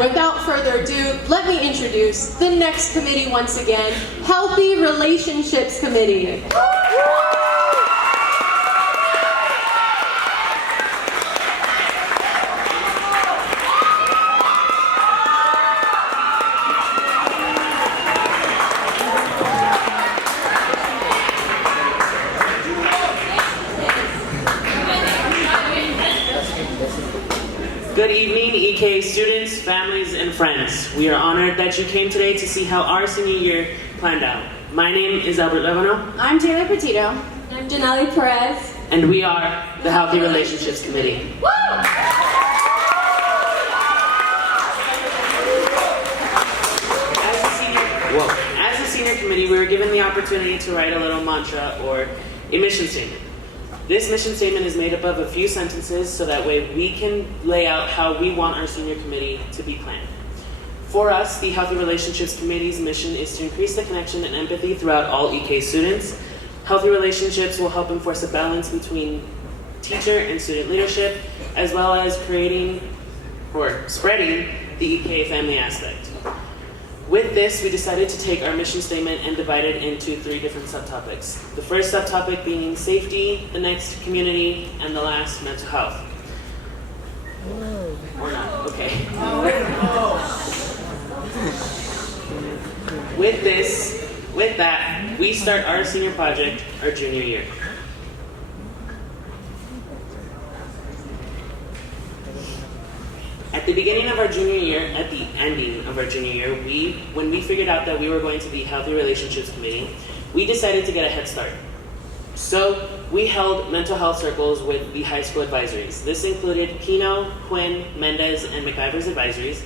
Without further ado, let me introduce the next committee once again, Healthy Relationships Committee. Good evening, EK students, families, and friends. We are honored that you came today to see how our senior year planned out. My name is Albert Levano. I'm Taylor Petito. I'm Denali Perez. And we are the Healthy Relationships Committee. Woo! As a senior committee, we were given the opportunity to write a little mantra or a mission statement. This mission statement is made up of a few sentences so that way we can lay out how we want our senior committee to be planned. For us, the Healthy Relationships Committee's mission is to increase the connection and empathy throughout all EK students. Healthy relationships will help enforce a balance between teacher and student leadership, as well as creating or spreading the EK family aspect. With this, we decided to take our mission statement and divide it into 3 different subtopics. The first subtopic being safety, the next community, and the last mental health. Or not, okay. With that, we start our senior project our junior year. At the beginning of our junior year, at the ending of our junior year, when we figured out that we were going to be Healthy Relationships Committee, we decided to get a head start. So we held mental health circles with the high school advisories. This included Pino, Quinn, Mendez, and McIver's advisories.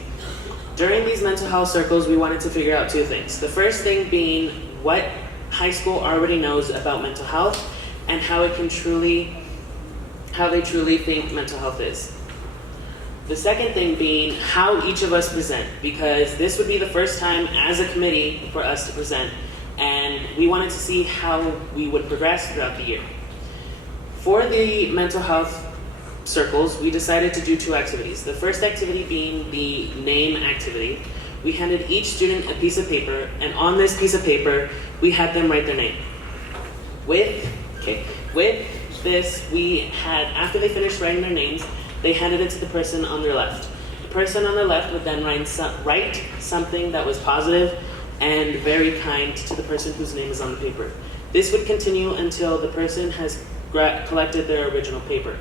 During these mental health circles, we wanted to figure out 2 things. The first thing being what high school already knows about mental health and how they truly think mental health is. The second thing being how each of us present, because this would be the first time as a committee for us to present, and we wanted to see how we would progress throughout the year. For the mental health circles, we decided to do 2 activities. The first activity being the name activity. We handed each student a piece of paper, and on this piece of paper, we had them write their name. With this, we had, after they finished writing their names, they handed it to the person on their left. The person on their left would then write something that was positive and very kind to the person whose name is on the paper. This would continue until the person has collected their original paper.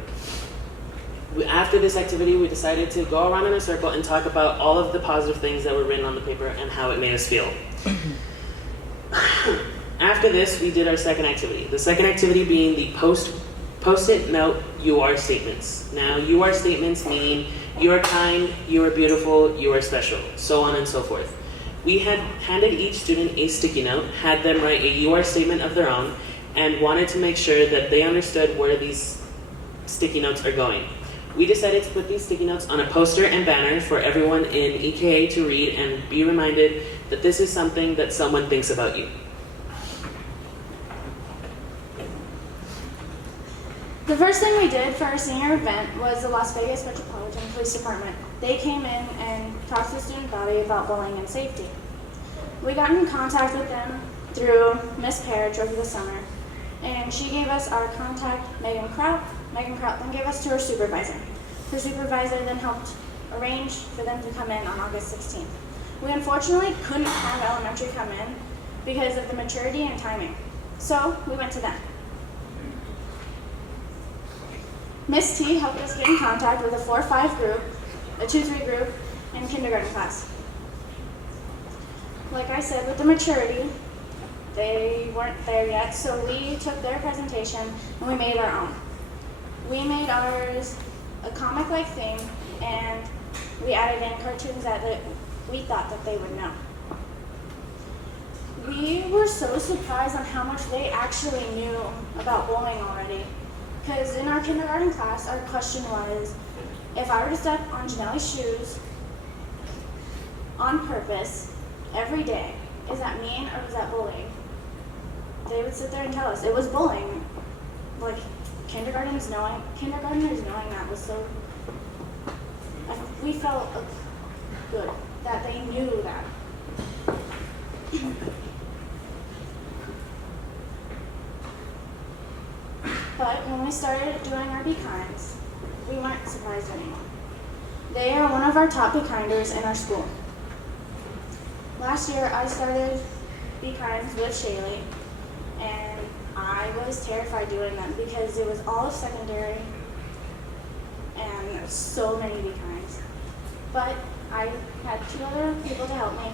After this activity, we decided to go around in a circle and talk about all of the positive things that were written on the paper and how it made us feel. After this, we did our second activity. The second activity being the Post-it note you are statements. Now, you are statements meaning you are kind, you are beautiful, you are special, so on and so forth. We had handed each student a sticky note, had them write a you are statement of their own, and wanted to make sure that they understood where these sticky notes are going. We decided to put these sticky notes on a poster and banner for everyone in EKA to read and be reminded that this is something that someone thinks about you. The first thing we did for our senior event was the Las Vegas Metropolitan Police Department. They came in and talked to the student body about bullying and safety. We got in contact with them through Miss Parrish over the summer, and she gave us our contact, Megan Kraut. Megan Kraut then gave us to her supervisor. Her supervisor then helped arrange for them to come in on August 16th. We unfortunately couldn't have elementary come in because of the maturity and timing, so we went to them. Miss T helped us get in contact with a 4-5 group, a 2-3 group, and kindergarten class. Like I said, with the maturity, they weren't there yet, so we took their presentation and we made our own. We made ours a comic-like theme, and we added in cartoons that we thought that they would know. We were so surprised on how much they actually knew about bullying already. Because in our kindergarten class, our question was, if I were to step on Janelle's shoes on purpose every day, is that mean or is that bullying? They would sit there and tell us it was bullying. Like kindergartners knowing that was so. We felt good, that they knew that. But when we started doing our Be Kinds, we weren't surprised anymore. They are one of our top Be Kinders in our school. Last year, I started Be Kinds with Shaylee, and I was terrified doing them because it was all of secondary, and there were so many Be Kinds. But I had 2 other people to help me.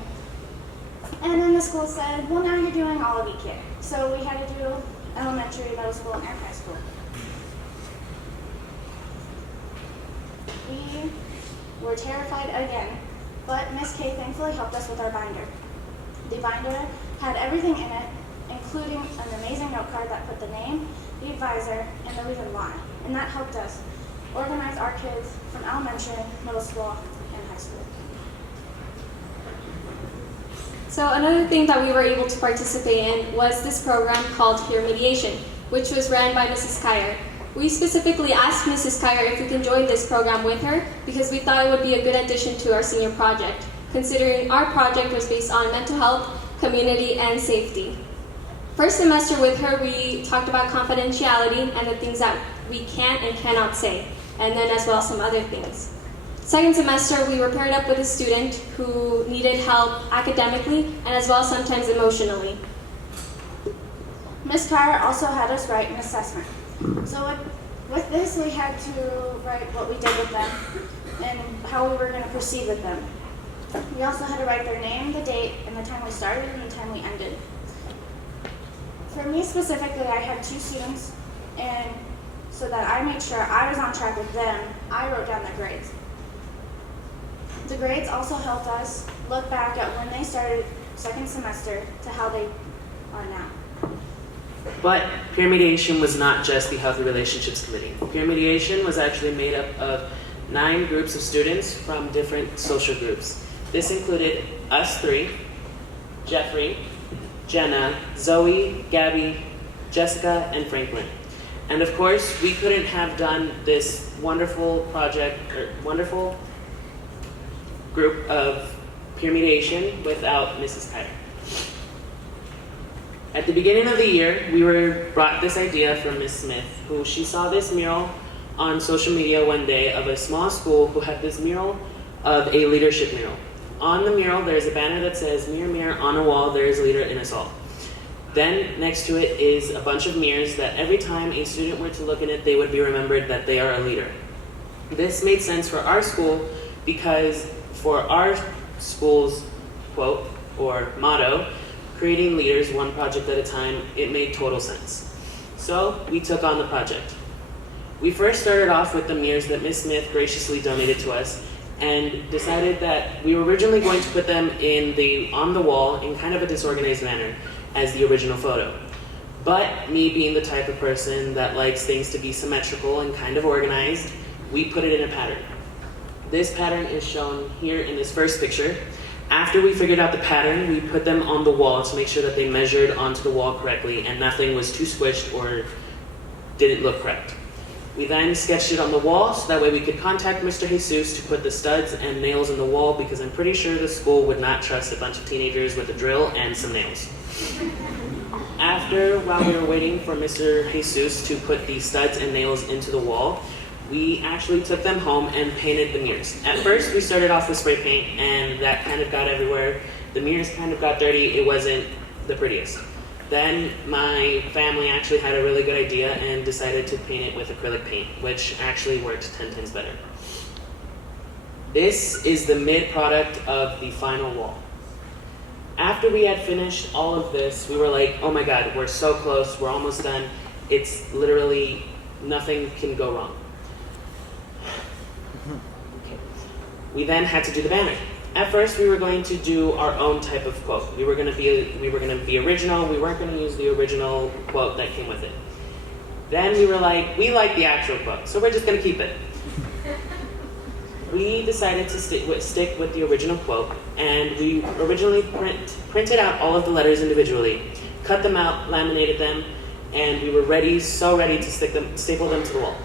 And then the school said, well, now you're doing all of EK. So we had to do elementary, middle school, and high school. We were terrified again, but Miss K thankfully helped us with our binder. The binder had everything in it, including an amazing note card that put the name, the advisor, and the reason why. And that helped us organize our kids from elementary, middle school, and high school. So another thing that we were able to participate in was this program called Mediation, which was ran by Mrs. Kyer. We specifically asked Mrs. Kyer if we can join this program with her because we thought it would be a good addition to our senior project, considering our project was based on mental health, community, and safety. First semester with her, we talked about confidentiality and the things that we can and cannot say, and then as well some other things. Second semester, we were paired up with a student who needed help academically and as well sometimes emotionally. Ms. Kyer also had us write an assessment. So with this, we had to write what we did with them and how we were going to proceed with them. We also had to write their name, the date, and the time we started and the time we ended. For me specifically, I had 2 students, and so that I made sure I was on track with them, I wrote down their grades. The grades also helped us look back at when they started second semester to how they are now. But peer mediation was not just the Healthy Relationships Committee. Peer mediation was actually made up of 9 groups of students from different social groups. This included us 3, Jeffrey, Jenna, Zoe, Gabby, Jessica, and Franklin. And of course, we couldn't have done this wonderful project, or wonderful group of peer mediation without Mrs. Kyer. At the beginning of the year, we were brought this idea from Miss Smith, who she saw this mural on social media one day of a small school who had this mural of a leadership mural. On the mural, there's a banner that says, "Mirror, mirror on a wall, there is a leader in us all." Then next to it is a bunch of mirrors that every time a student were to look in it, they would be remembered that they are a leader. This made sense for our school because for our school's quote or motto, creating leaders one project at a time, it made total sense. So we took on the project. We first started off with the mirrors that Miss Smith graciously donated to us and decided that we were originally going to put them on the wall in kind of a disorganized manner as the original photo. But me being the type of person that likes things to be symmetrical and kind of organized, we put it in a pattern. This pattern is shown here in this first picture. After we figured out the pattern, we put them on the wall to make sure that they measured onto the wall correctly and nothing was too squished or didn't look correct. We then sketched it on the wall so that way we could contact Mr. Jesus to put the studs and nails in the wall because I'm pretty sure the school would not trust a bunch of teenagers with a drill and some nails. While we were waiting for Mr. Jesus to put the studs and nails into the wall, we actually took them home and painted the mirrors. At first, we started off with spray paint, and that kind of got everywhere. The mirrors kind of got dirty. It wasn't the prettiest. Then my family actually had a really good idea and decided to paint it with acrylic paint, which actually worked 10 times better. This is the mid-product of the final wall. After we had finished all of this, we were like, oh my God, we're so close, we're almost done. It's literally, nothing can go wrong. Okay. We then had to do the banner. At first, we were going to do our own type of quote. We were going to be original. We weren't going to use the original quote that came with it. Then we were like, we like the actual quote, so we're just going to keep it. We decided to stick with the original quote, and we originally printed out all of the letters individually, cut them out, laminated them, and we were so ready to staple them to the wall.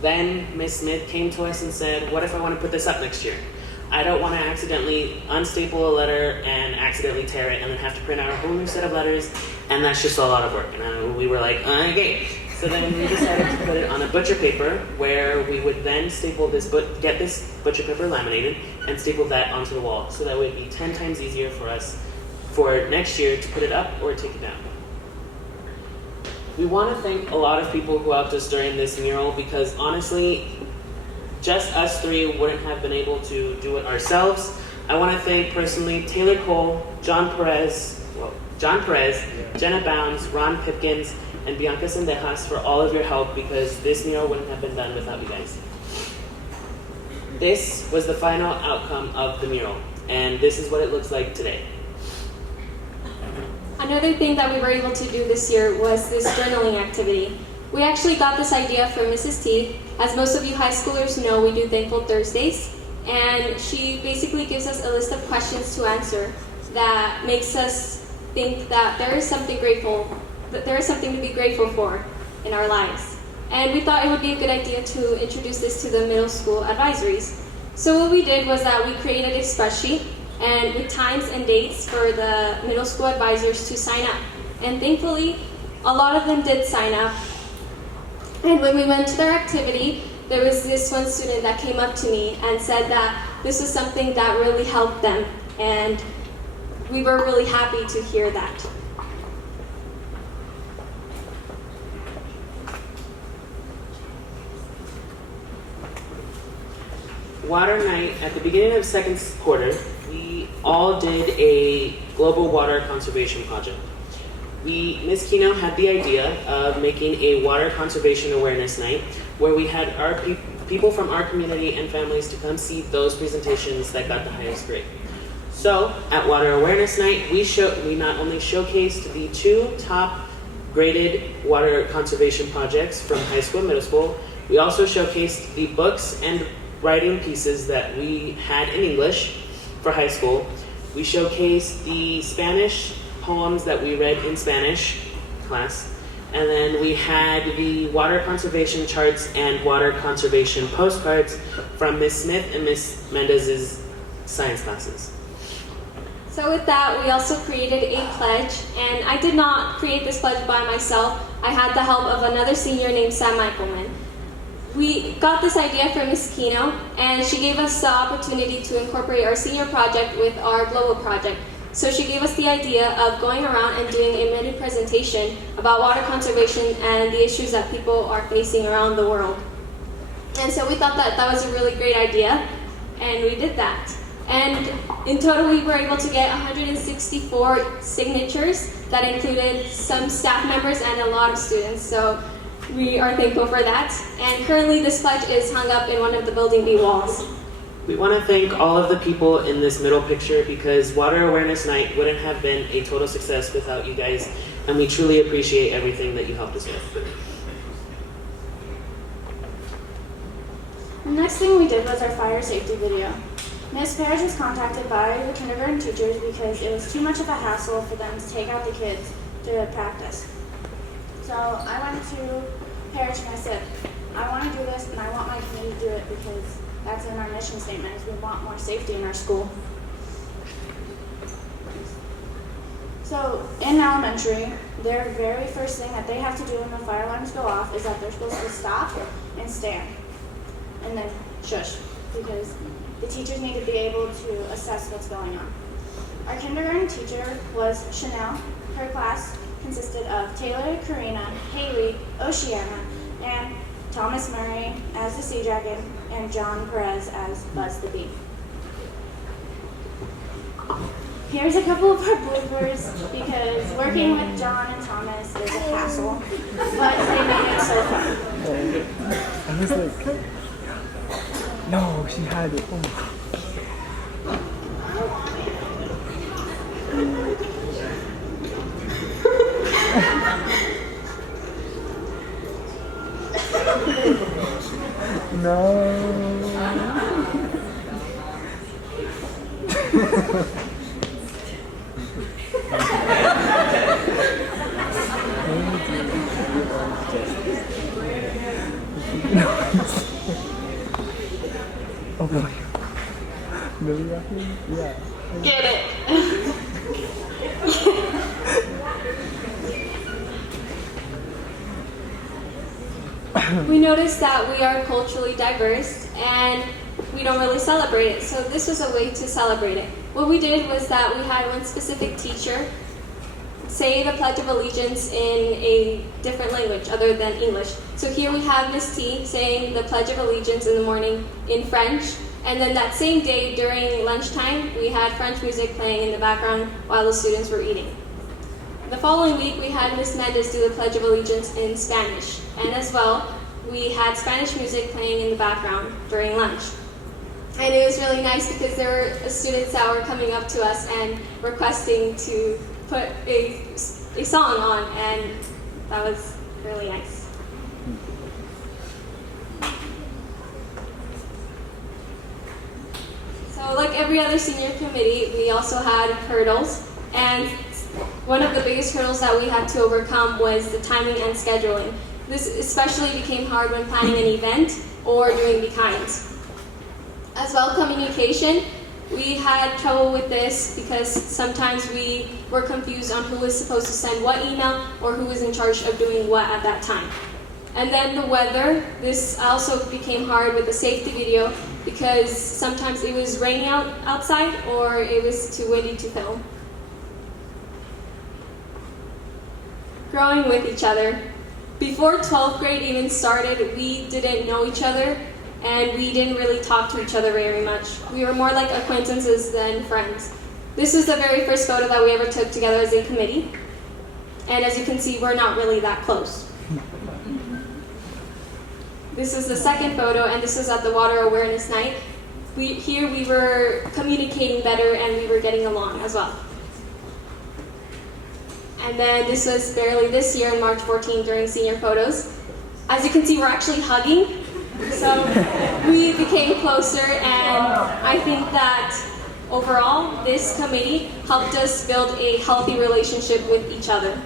Then Miss Smith came to us and said, what if I want to put this up next year? I don't want to accidentally unstaple a letter and accidentally tear it and then have to print out a whole new set of letters, and that's just a lot of work. And we were like, okay. So then we decided to put it on a butcher paper, where we would then staple this, get this butcher paper laminated and staple that onto the wall. So that would be 10 times easier for us for next year to put it up or take it down. We want to thank a lot of people who helped us during this mural, because honestly, just us three wouldn't have been able to do it ourselves. I want to thank personally Taylor Cole, John Perez, Jenna Bounds, Ron Pipkins, and Bianca Sendejas for all of your help, because this mural wouldn't have been done without you guys. This was the final outcome of the mural, and this is what it looks like today. Another thing that we were able to do this year was this journaling activity. We actually got this idea from Mrs. T. As most of you high schoolers know, we do Thankful Thursdays, and she basically gives us a list of questions to answer that makes us think that there is something to be grateful for in our lives. And we thought it would be a good idea to introduce this to the middle school advisories. So what we did was that we created a spreadsheet and with times and dates for the middle school advisors to sign up. And thankfully, a lot of them did sign up. And when we went to their activity, there was this one student that came up to me and said that this was something that really helped them. And we were really happy to hear that. Water night, at the beginning of second quarter, we all did a global water conservation project. Ms. Kino had the idea of making a water conservation awareness night, where we had our people from our community and families to come see those presentations that got the highest grade. So at Water Awareness Night, we not only showcased the 2 top graded water conservation projects from high school and middle school, we also showcased the books and writing pieces that we had in English for high school. We showcased the Spanish poems that we read in Spanish class. And then we had the water conservation charts and water conservation postcards from Ms. Smith and Ms. Mendez's science classes. So with that, we also created a pledge, and I did not create this pledge by myself. I had the help of another senior named Sam Michaelman. We got this idea from Ms. Kino, and she gave us the opportunity to incorporate our senior project with our global project. So she gave us the idea of going around and doing a mini presentation about water conservation and the issues that people are facing around the world. And so we thought that that was a really great idea, and we did that. And in total, we were able to get 164 signatures that included some staff members and a lot of students. So we are thankful for that. And currently, this pledge is hung up in one of the Building B walls. We want to thank all of the people in this middle picture, because Water Awareness Night wouldn't have been a total success without you guys, and we truly appreciate everything that you helped us with. The next thing we did was our fire safety video. Ms. Parrish was contacted by the kindergarten teachers because it was too much of a hassle for them to take out the kids to practice. So I went to Parrish and I said, I want to do this and I want my community to do it because that's in our mission statement, is we want more safety in our school. So in elementary, their very first thing that they have to do when the fire alarms go off is that they're supposed to stop and stand and then shush, because the teachers need to be able to assess what's going on. Our kindergarten teacher was Chanel. Her class consisted of Taylor, Karina, Haley, Oceana, and Thomas Murray as the Sea Dragon, and John Perez as Buzz the Bee. Here's a couple of our bloopers, because working with John and Thomas is a hassle, but they made it so fun. I was like, no, she had it. Oh. No. Oh boy. No. Lily Rocking? Yeah. Get it. We noticed that we are culturally diverse and we don't really celebrate it, so this was a way to celebrate it. What we did was that we had one specific teacher say the Pledge of Allegiance in a different language other than English. So here we have Miss T saying the Pledge of Allegiance in the morning in French, and then that same day during lunchtime we had French music playing in the background while the students were eating. The following week we had Miss Mendez do the Pledge of Allegiance in Spanish, and as well we had Spanish music playing in the background during lunch. And it was really nice because there were students that were coming up to us and requesting to put a song on, and that was really nice. So like every other senior committee, we also had hurdles, and one of the biggest hurdles that we had to overcome was the timing and scheduling. This especially became hard when planning an event or doing be-kinds. As well, communication. We had trouble with this because sometimes we were confused on who was supposed to send what email or who was in charge of doing what at that time. And then the weather. This also became hard with the safety video because sometimes it was raining outside or it was too windy to film. Growing with each other. Before 12th grade even started, we didn't know each other and we didn't really talk to each other very much. We were more like acquaintances than friends. This is the very first photo that we ever took together as a committee. And as you can see, we're not really that close. This is the second photo, and this is at the Water Awareness Night. Here we were communicating better and we were getting along as well. And then this was barely this year, on March 14 during senior photos. As you can see, we're actually hugging. So we became closer, and I think that overall, this committee helped us build a healthy relationship with each other.